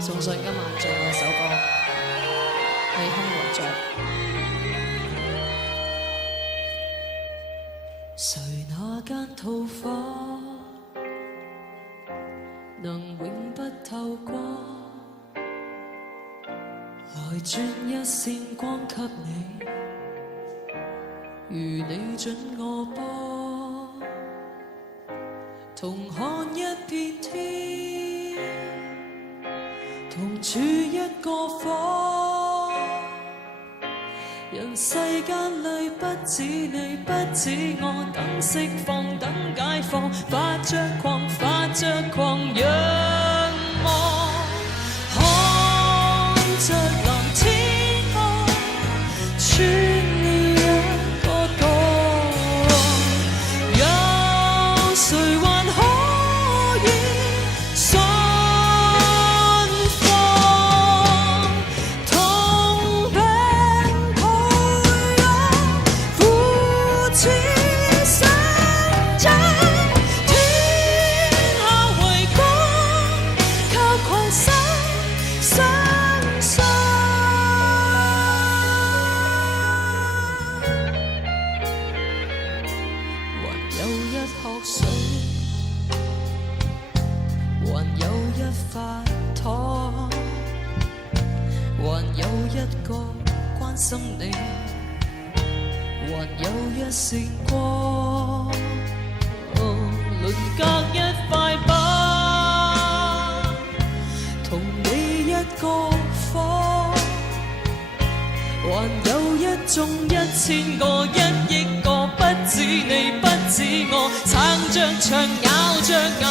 送上今晚最後一首歌《你空為着》。誰那間套房能永不透光，來轉一線光給你，如你准我幫，同看一片天，同住一個房，人世間裏不止你不止我，等釋放等解放，發着狂發着狂仰望，看着藍天空穿了一個洞，有誰還可以信放，痛病抱擁扶持成長，天下為光，靠攜手相信。還有一殼水，還有一塊糖，還有一個關心你，還有一線光，鄰隔一塊板，同你一個房，還有一眾一千個一億個，不止你不止我，撐着牆咬着牙。